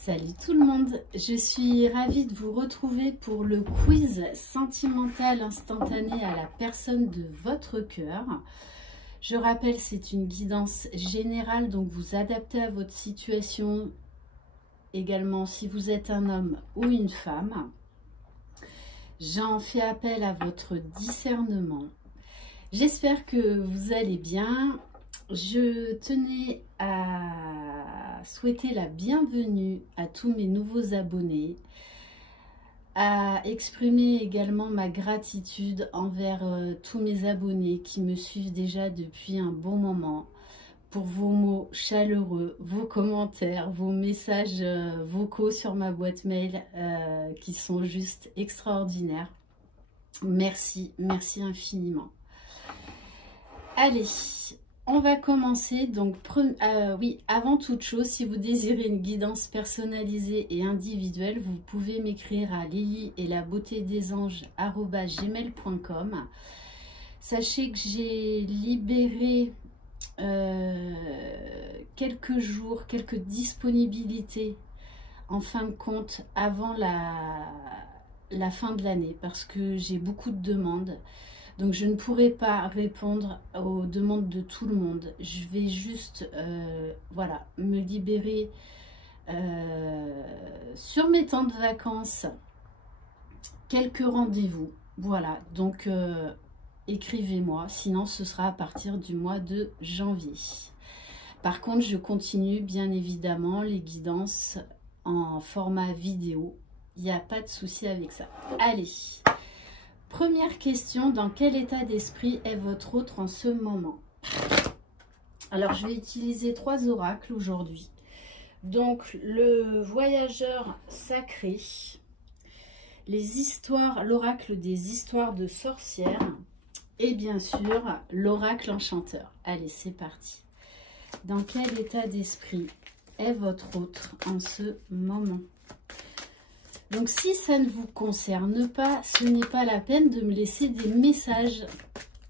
Salut tout le monde, je suis ravie de vous retrouver pour le quiz sentimental instantané à la personne de votre cœur. Je rappelle, c'est une guidance générale, donc vous adaptez à votre situation également si vous êtes un homme ou une femme. J'en fais appel à votre discernement. J'espère que vous allez bien. Je tenais à souhaiter la bienvenue à tous mes nouveaux abonnés, à exprimer également ma gratitude envers tous mes abonnés qui me suivent déjà depuis un bon moment pour vos mots chaleureux, vos commentaires, vos messages vocaux sur ma boîte mail qui sont juste extraordinaires. Merci, merci infiniment. Allez, on va commencer. Donc, oui, avant toute chose, si vous désirez une guidance personnalisée et individuelle, vous pouvez m'écrire à lilyetlabbeautédesanges@gmail.com. Sachez que j'ai libéré quelques jours, quelques disponibilités en fin de compte avant la fin de l'année parce que j'ai beaucoup de demandes. Donc je ne pourrai pas répondre aux demandes de tout le monde. Je vais juste voilà, me libérer sur mes temps de vacances, quelques rendez-vous. Voilà, donc écrivez-moi, sinon ce sera à partir du mois de janvier. Par contre, je continue bien évidemment les guidances en format vidéo. Il n'y a pas de souci avec ça. Allez! Première question, dans quel état d'esprit est votre autre en ce moment? Alors, je vais utiliser 3 oracles aujourd'hui. Donc, le voyageur sacré, les histoires, l'oracle des histoires de sorcières et bien sûr, l'oracle enchanteur. Allez, c'est parti. Dans quel état d'esprit est votre autre en ce moment? Donc, si ça ne vous concerne pas, ce n'est pas la peine de me laisser des messages,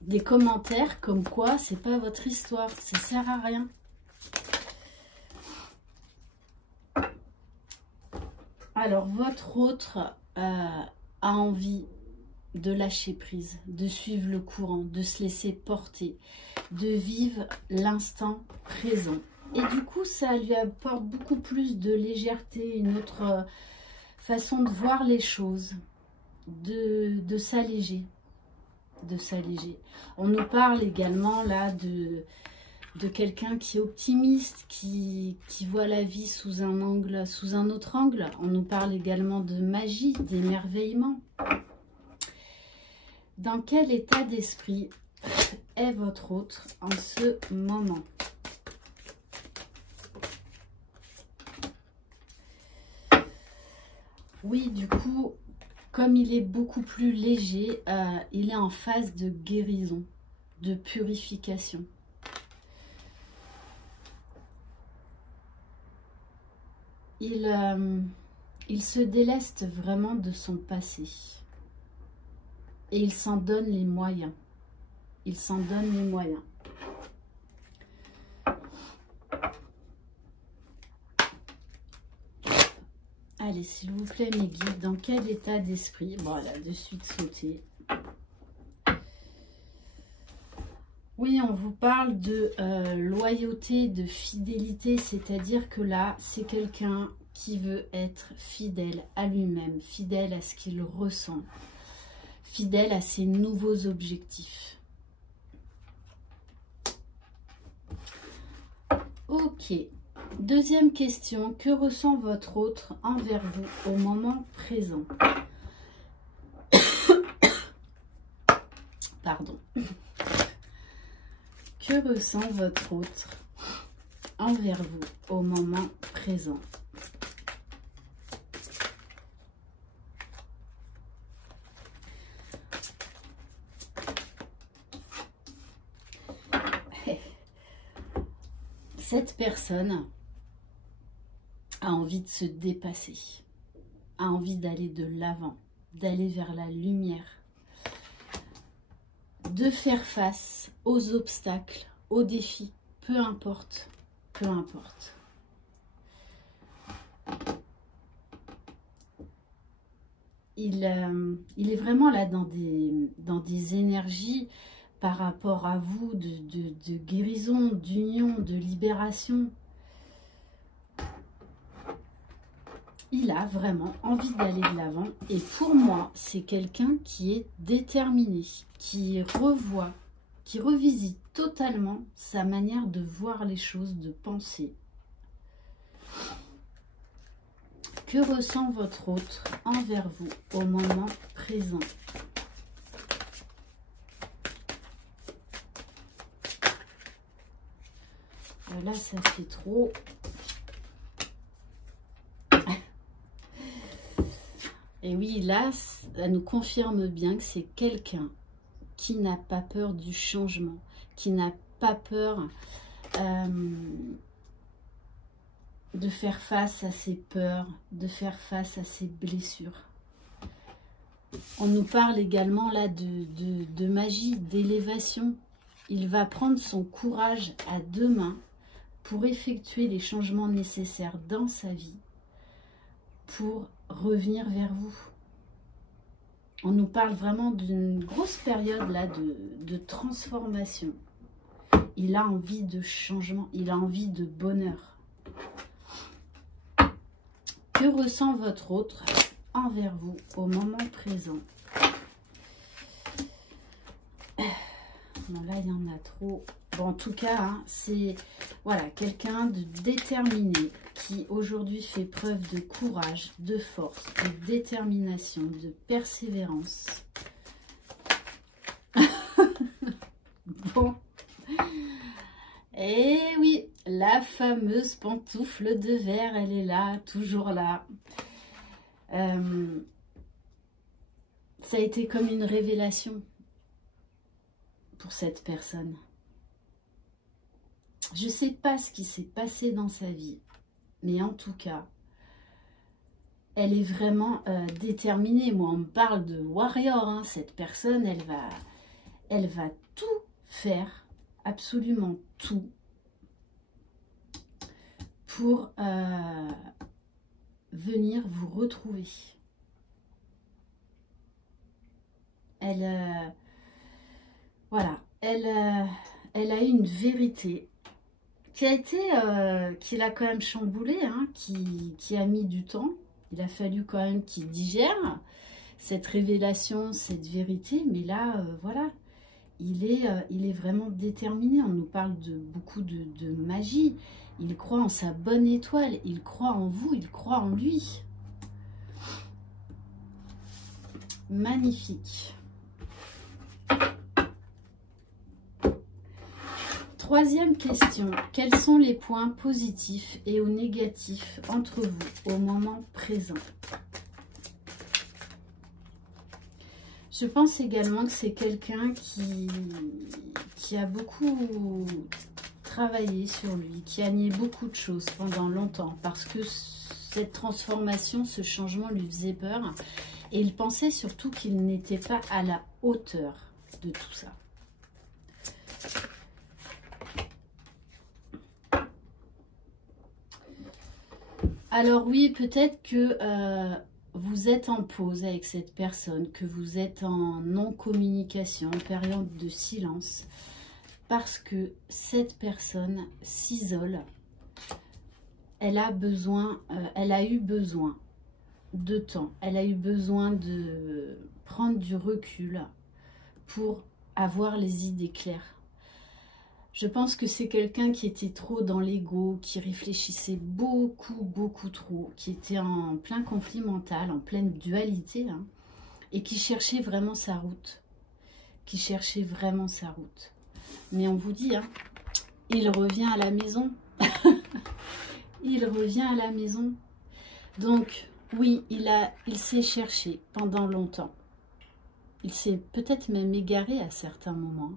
des commentaires comme quoi c'est pas votre histoire, ça sert à rien. Alors, votre autre a envie de lâcher prise, de suivre le courant, de se laisser porter, de vivre l'instant présent. Et du coup, ça lui apporte beaucoup plus de légèreté, une autre façon de voir les choses, de s'alléger, On nous parle également là de quelqu'un qui est optimiste, qui voit la vie sous un angle, sous un autre angle. On nous parle également de magie, d'émerveillement. Dans quel état d'esprit est votre autre en ce moment? Oui, du coup, comme il est beaucoup plus léger, il est en phase de guérison, de purification. Il se déleste vraiment de son passé. Et il s'en donne les moyens. Il s'en donne les moyens. Allez, s'il vous plaît, mes guides, dans quel état d'esprit? Voilà, de suite sauter. Oui, on vous parle de loyauté, de fidélité, c'est-à-dire que là, c'est quelqu'un qui veut être fidèle à lui-même, fidèle à ce qu'il ressent, fidèle à ses nouveaux objectifs. Ok. Deuxième question, que ressent votre autre envers vous au moment présent? Pardon. Que ressent votre autre envers vous au moment présent? Cette personne a envie de se dépasser, a envie d'aller de l'avant, d'aller vers la lumière, de faire face aux obstacles, aux défis, peu importe, peu importe. il est vraiment là dans des énergies par rapport à vous, de guérison, d'union, de libération. Il a vraiment envie d'aller de l'avant. Et pour moi, c'est quelqu'un qui est déterminé, qui revoit, qui revisite totalement sa manière de voir les choses, de penser. Que ressent votre autre envers vous au moment présent? Là, ça fait trop. Et oui, là, ça nous confirme bien que c'est quelqu'un qui n'a pas peur du changement, qui n'a pas peur de faire face à ses peurs, de faire face à ses blessures. On nous parle également là de magie, d'élévation. Il va prendre son courage à deux mains pour effectuer les changements nécessaires dans sa vie, pour revenir vers vous. On nous parle vraiment d'une grosse période là de transformation. Il a envie de changement, il a envie de bonheur. Que ressent votre autre envers vous au moment présent? Bon, là, il y en a trop. Bon, en tout cas, hein, c'est voilà, quelqu'un de déterminé qui aujourd'hui fait preuve de courage, de force, de détermination, de persévérance. Bon. Et oui, la fameuse pantoufle de verre, elle est là, toujours là. Ça a été comme une révélation pour cette personne. Je ne sais pas ce qui s'est passé dans sa vie, mais en tout cas, elle est vraiment déterminée. Moi, on me parle de warrior, hein. Cette personne, elle va tout faire, absolument tout, pour venir vous retrouver. Voilà, elle a eu une vérité qui l'a quand même chamboulé, hein, qui a mis du temps. Il a fallu quand même qu'il digère cette révélation, cette vérité. Mais là, voilà, il est vraiment déterminé. On nous parle de beaucoup de magie. Il croit en sa bonne étoile. Il croit en vous, il croit en lui. Magnifique. Troisième question, quels sont les points positifs et ou négatifs entre vous au moment présent? Je pense également que c'est quelqu'un qui a beaucoup travaillé sur lui, qui a nié beaucoup de choses pendant longtemps, parce que cette transformation, ce changement lui faisait peur, et il pensait surtout qu'il n'était pas à la hauteur de tout ça. Alors oui, peut-être que vous êtes en pause avec cette personne, que vous êtes en non-communication, en période de silence, parce que cette personne s'isole. Elle a eu besoin de temps, elle a eu besoin de prendre du recul pour avoir les idées claires. Je pense que c'est quelqu'un qui était trop dans l'ego, qui réfléchissait beaucoup trop, qui était en plein conflit mental, en pleine dualité, hein, et qui cherchait vraiment sa route. Mais on vous dit, hein, il revient à la maison. Il revient à la maison. Donc, oui, il s'est cherché pendant longtemps. Il s'est peut-être même égaré à certains moments.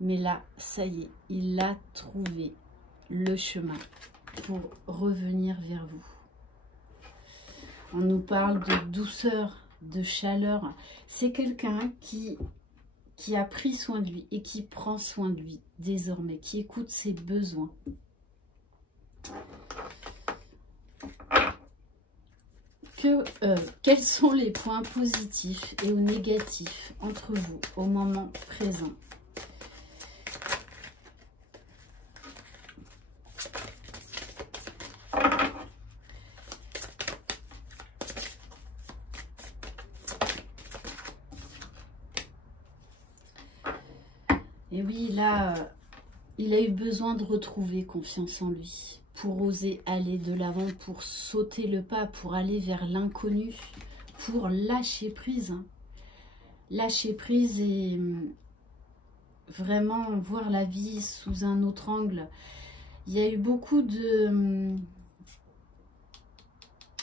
Mais là, ça y est, il a trouvé le chemin pour revenir vers vous. On nous parle de douceur, de chaleur. C'est quelqu'un qui a pris soin de lui et qui prend soin de lui désormais, qui écoute ses besoins. quels sont les points positifs et ou négatifs entre vous au moment présent? Et oui, là, il a eu besoin de retrouver confiance en lui pour oser aller de l'avant, pour sauter le pas, pour aller vers l'inconnu, pour lâcher prise. Hein. Lâcher prise et vraiment voir la vie sous un autre angle. Il y a eu beaucoup de...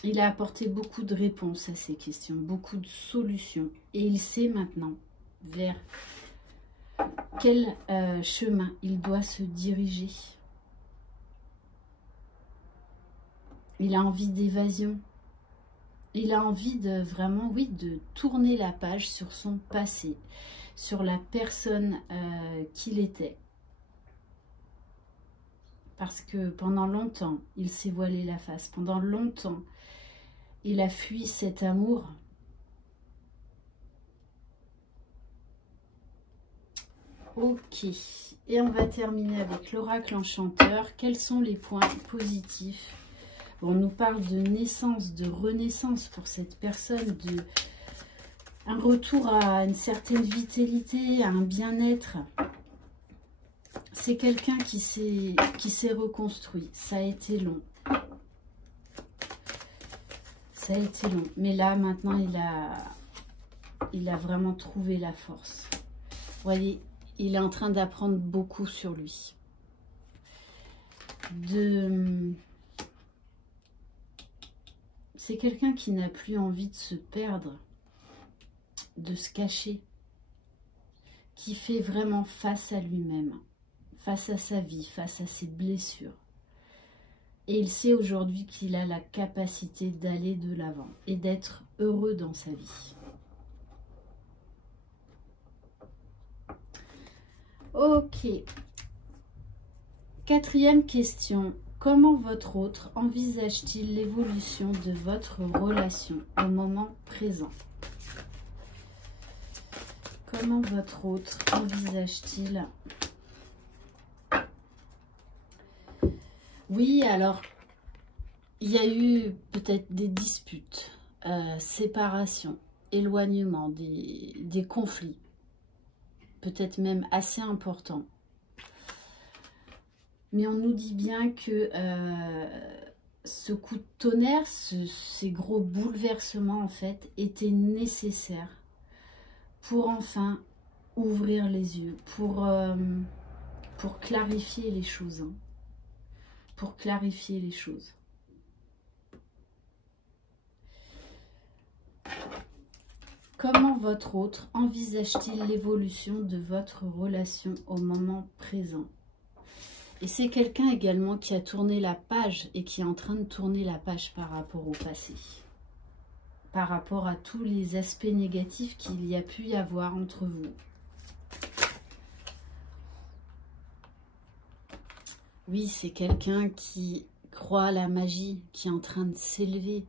Il a apporté beaucoup de réponses à ces questions, beaucoup de solutions. Et il sait maintenant vers quel chemin il doit se diriger. Il a envie d'évasion. Il a envie de vraiment, oui, de tourner la page sur son passé, sur la personne qu'il était. Parce que pendant longtemps, il s'est voilé la face. Pendant longtemps, il a fui cet amour. Ok. Et on va terminer avec l'oracle enchanteur. Quels sont les points positifs? On nous parle de naissance, de renaissance pour cette personne, de un retour à une certaine vitalité, à un bien-être. C'est quelqu'un qui s'est reconstruit. Ça a été long. Ça a été long. Mais là, maintenant, il a vraiment trouvé la force. Vous voyez, il est en train d'apprendre beaucoup sur lui. C'est quelqu'un qui n'a plus envie de se perdre, de se cacher, qui fait vraiment face à lui-même, face à sa vie, face à ses blessures. Et il sait aujourd'hui qu'il a la capacité d'aller de l'avant et d'être heureux dans sa vie. Ok. Quatrième question. Comment votre autre envisage-t-il l'évolution de votre relation au moment présent? Comment votre autre envisage-t-il? Oui, alors, il y a eu peut-être des disputes, séparation, éloignement, des conflits, peut-être même assez importants. Mais on nous dit bien que ce coup de tonnerre, ces gros bouleversements, en fait, étaient nécessaires pour enfin ouvrir les yeux, pour clarifier les choses. Hein, pour clarifier les choses. Comment votre autre envisage-t-il l'évolution de votre relation au moment présent? Et c'est quelqu'un également qui a tourné la page et qui est en train de tourner la page par rapport au passé. Par rapport à tous les aspects négatifs qu'il y a pu y avoir entre vous. Oui, c'est quelqu'un qui croit à la magie, qui est en train de s'élever,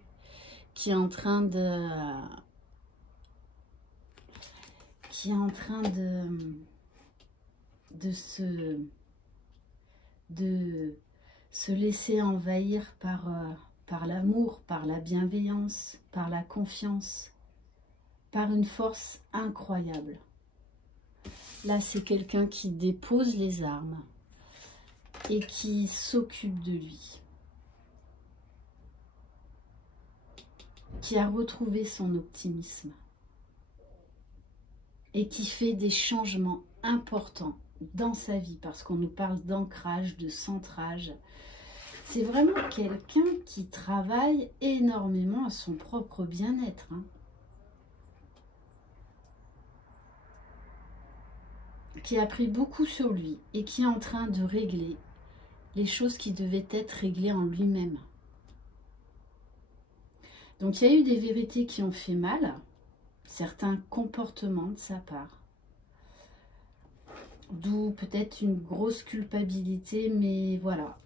qui est en train de... de se laisser envahir par l'amour, par la bienveillance, par la confiance, par une force incroyable. Là, c'est quelqu'un qui dépose les armes et qui s'occupe de lui, qui a retrouvé son optimisme et qui fait des changements importants dans sa vie, parce qu'on nous parle d'ancrage, de centrage. C'est vraiment quelqu'un qui travaille énormément à son propre bien-être. Hein. Qui a pris beaucoup sur lui et qui est en train de régler les choses qui devaient être réglées en lui-même. Donc il y a eu des vérités qui ont fait mal, certains comportements de sa part. D'où peut-être une grosse culpabilité, mais voilà.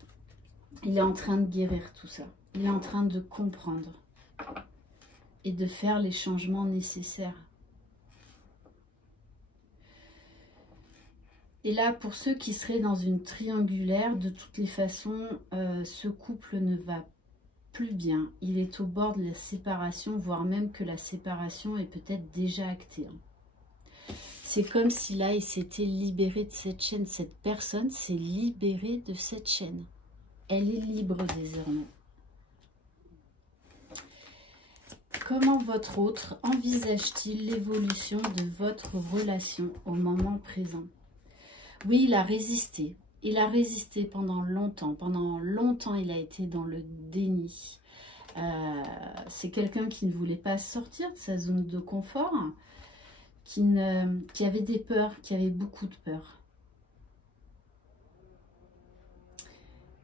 Il est en train de guérir tout ça. Il est en train de comprendre. et de faire les changements nécessaires. Et là, pour ceux qui seraient dans une triangulaire, de toutes les façons, ce couple ne va plus bien. Il est au bord de la séparation, voire même que la séparation est peut-être déjà actée. C'est comme si là, il s'était libéré de cette chaîne. Cette personne s'est libérée de cette chaîne. Elle est libre désormais. Comment votre autre envisage-t-il l'évolution de votre relation au moment présent? Oui, il a résisté. Il a résisté pendant longtemps. Pendant longtemps, il a été dans le déni. C'est quelqu'un qui ne voulait pas sortir de sa zone de confort, qui avait des peurs, qui avait beaucoup de peurs.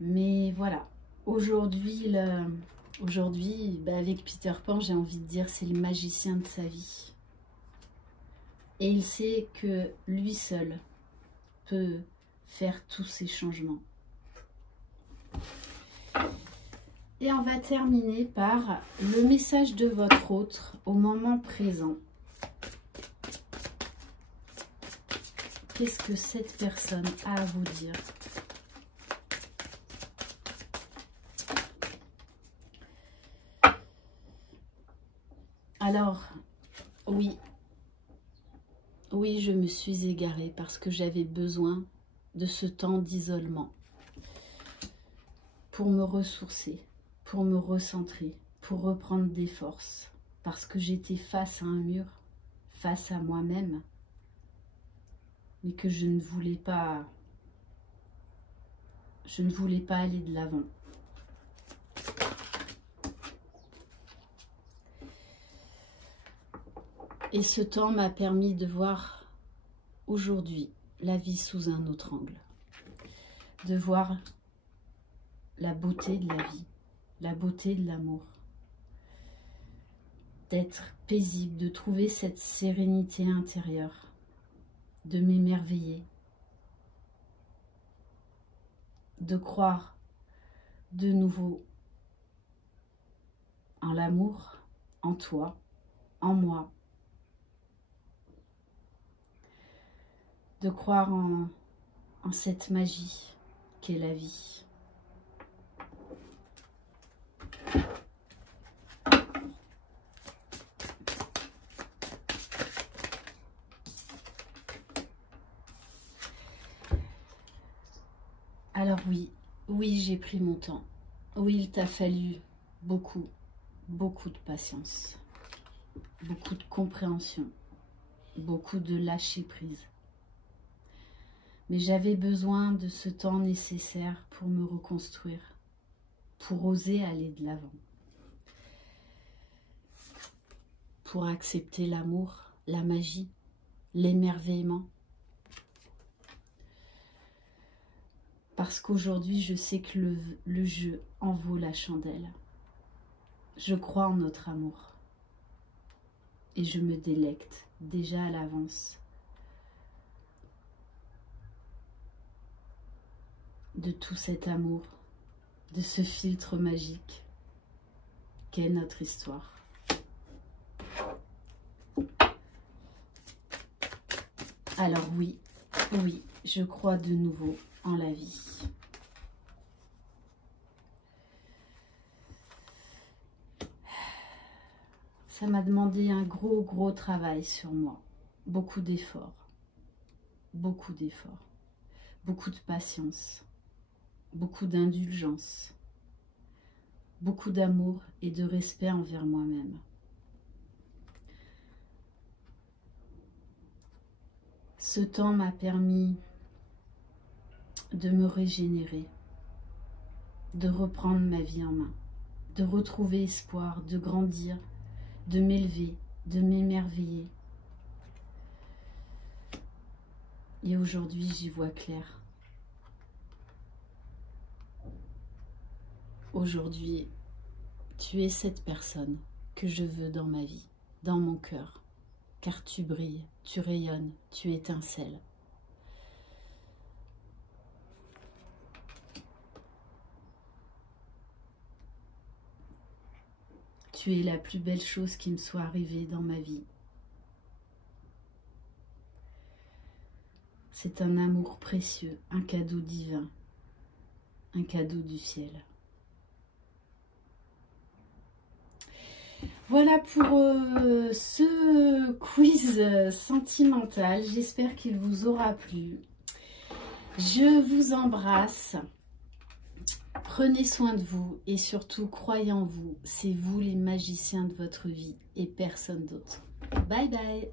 Mais voilà, aujourd'hui, avec Peter Pan, j'ai envie de dire, c'est le magicien de sa vie. Et il sait que lui seul peut faire tous ces changements. Et on va terminer par le message de votre autre au moment présent. Qu'est-ce que cette personne a à vous dire? Alors, oui, je me suis égarée parce que j'avais besoin de ce temps d'isolement pour me ressourcer, pour me recentrer, pour reprendre des forces, parce que j'étais face à un mur, face à moi-même, mais que je ne voulais pas aller de l'avant. Et ce temps m'a permis de voir aujourd'hui la vie sous un autre angle, de voir la beauté de la vie, la beauté de l'amour, d'être paisible, de trouver cette sérénité intérieure, de m'émerveiller, de croire de nouveau en l'amour, en toi, en moi, de croire en cette magie qu'est la vie. Alors oui, j'ai pris mon temps. Oui, il t'a fallu beaucoup de patience, beaucoup de compréhension, beaucoup de lâcher prise. Mais j'avais besoin de ce temps nécessaire pour me reconstruire, pour oser aller de l'avant, pour accepter l'amour, la magie, l'émerveillement. Parce qu'aujourd'hui, je sais que le jeu en vaut la chandelle. Je crois en notre amour. Et je me délecte déjà à l'avance de tout cet amour, de ce filtre magique qu'est notre histoire. Alors oui, je crois de nouveau en la vie. Ça m'a demandé un gros travail sur moi, beaucoup d'efforts, beaucoup de patience, beaucoup d'indulgence, beaucoup d'amour et de respect envers moi-même. Ce temps m'a permis de me régénérer, de reprendre ma vie en main, de retrouver espoir, de grandir, de m'élever, de m'émerveiller. Et aujourd'hui, j'y vois clair. Aujourd'hui, tu es cette personne que je veux dans ma vie, dans mon cœur, car tu brilles, tu rayonnes, tu étincelles. Tu es la plus belle chose qui me soit arrivée dans ma vie. C'est un amour précieux, un cadeau divin, un cadeau du ciel. Voilà pour ce quiz sentimental. J'espère qu'il vous aura plu. Je vous embrasse. Prenez soin de vous et surtout croyez en vous. C'est vous les magiciens de votre vie et personne d'autre. Bye bye.